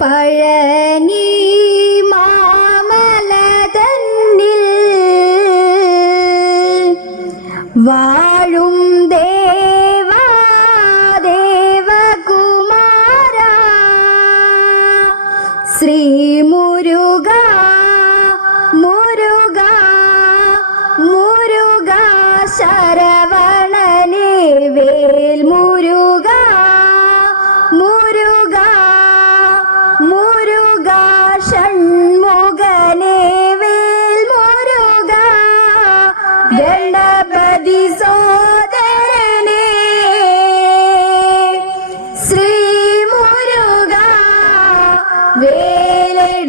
പഴനി മാമല വാഴും ദേവാ ദേവകുമാര. ശ്രീ മുരുക മുരുക മുരുക ശരവണനെ വേൽ മുരുക.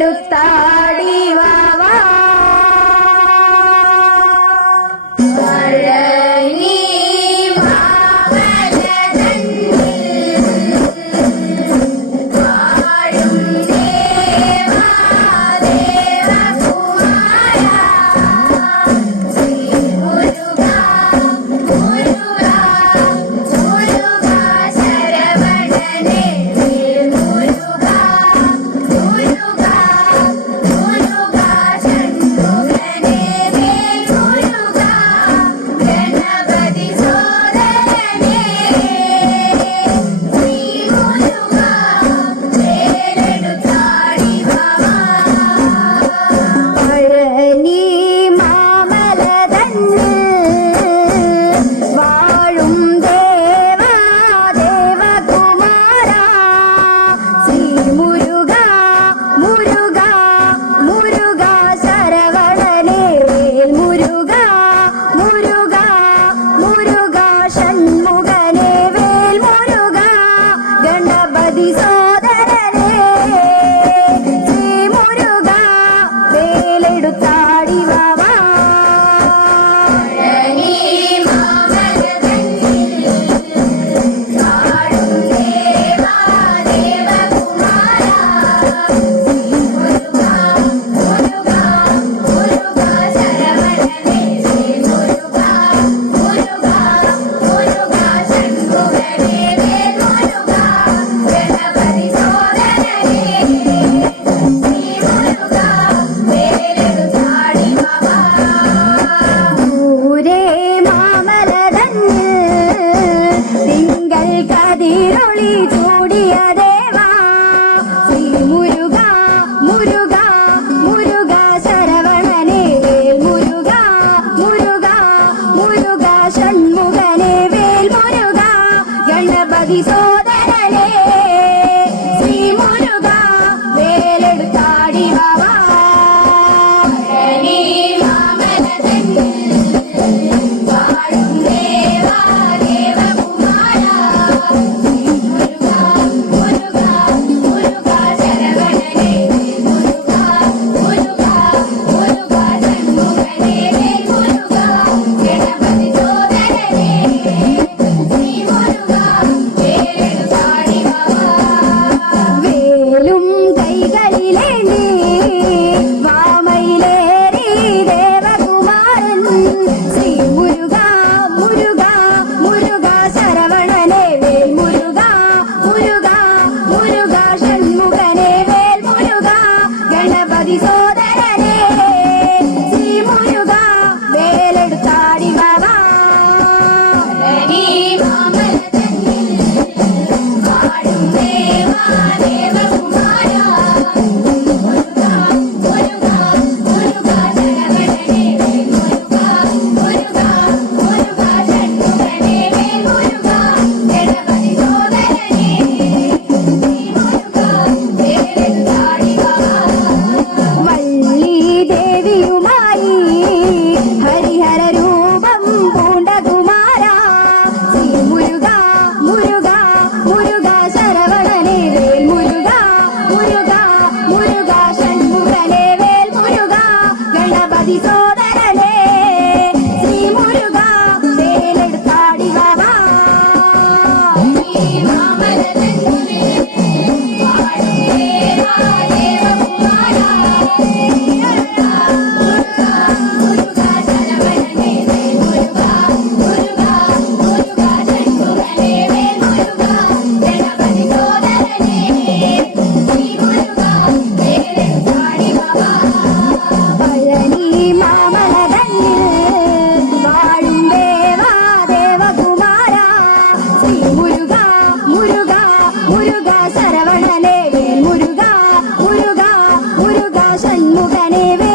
എടുത്താടി വാ. He's Daddy's on. ವೇಳೆ